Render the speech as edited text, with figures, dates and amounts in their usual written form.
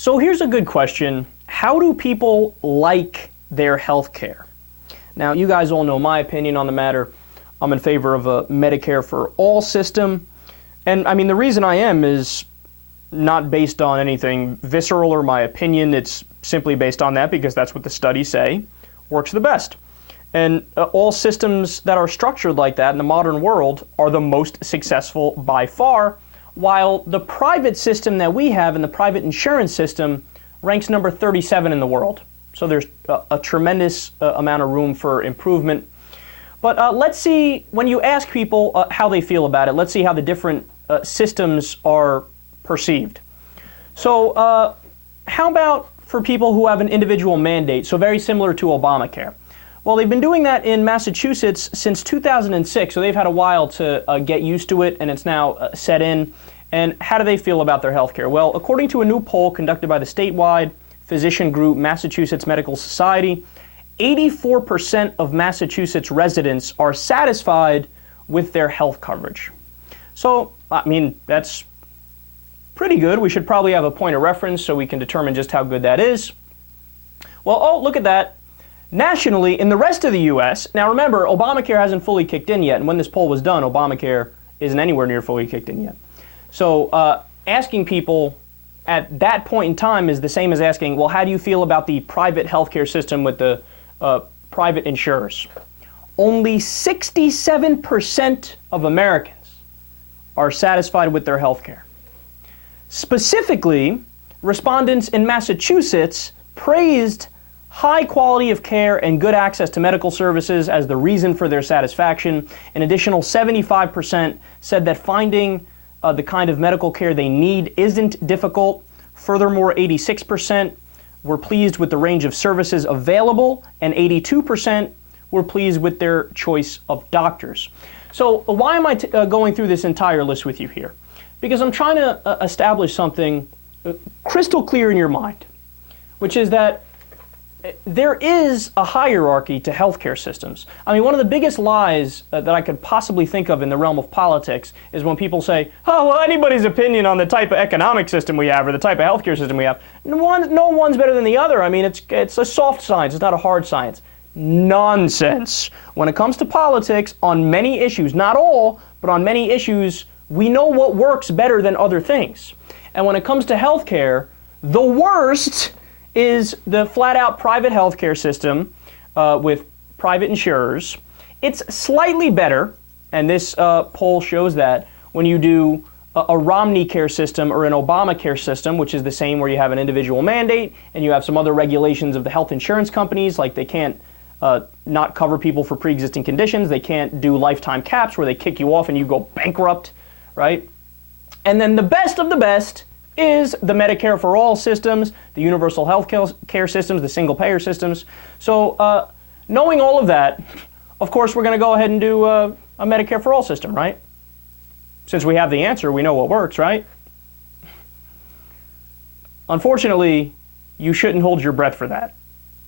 So here's a good question. How do people like their health care? Now, you guys all know my opinion on the matter. I'm in favor of a Medicare for all system. And I mean, the reason I am is not based on anything visceral or my opinion. It's simply based on that because that's what the studies say works the best. And all systems that are structured like that in the modern world are the most successful by far, while the private system that we have in the private insurance system ranks number 37 in the world. So there's a tremendous amount of room for improvement. But let's see, when you ask people how they feel about it, let's see how the different systems are perceived. So how about for people who have an individual mandate, so very similar to Obamacare? Well, they've been doing that in Massachusetts since 2006, so they've had a while to get used to it, and it's now set in. And how do they feel about their health care? Well, according to a new poll conducted by the statewide physician group Massachusetts Medical Society, 84% of Massachusetts residents are satisfied with their health coverage. So, I mean, that's pretty good. We should probably have a point of reference so we can determine just how good that is. Well, oh, look at that. Nationally, in the rest of the U.S., now remember, Obamacare hasn't fully kicked in yet, and when this poll was done, Obamacare isn't anywhere near fully kicked in yet. So asking people at that point in time is the same as asking, well, how do you feel about the private healthcare system with the private insurers? Only 67% of Americans are satisfied with their health care. Specifically, respondents in Massachusetts praised high quality of care and good access to medical services as the reason for their satisfaction. An additional 75% said that finding the kind of medical care they need isn't difficult. Furthermore, 86% were pleased with the range of services available, and 82% were pleased with their choice of doctors. So why am I going through this entire list with you here? Because I'm trying to establish something crystal clear in your mind, which is that there is a hierarchy to healthcare systems. I mean, one of the biggest lies that I could possibly think of in the realm of politics is when people say, oh, well, anybody's opinion on the type of economic system we have or the type of healthcare system we have, no one's better than the other. I mean, it's a soft science. It's not a hard science. Nonsense. When it comes to politics, on many issues, not all, but on many issues, we know what works better than other things. And when it comes to healthcare, the worst is the flat-out private healthcare system with private insurers. It's slightly better, and this poll shows that when you do a Romneycare system or an Obamacare system, which is the same where you have an individual mandate and you have some other regulations of the health insurance companies, like they can't not cover people for pre-existing conditions, they can't do lifetime caps where they kick you off and you go bankrupt, right? And then the best of the best is the Medicare for all systems, the universal health care systems, the single payer systems. So knowing all of that, of course, we're going to go ahead and do a Medicare for all system, right? Since we have the answer, we know what works, right? Unfortunately, you shouldn't hold your breath for that.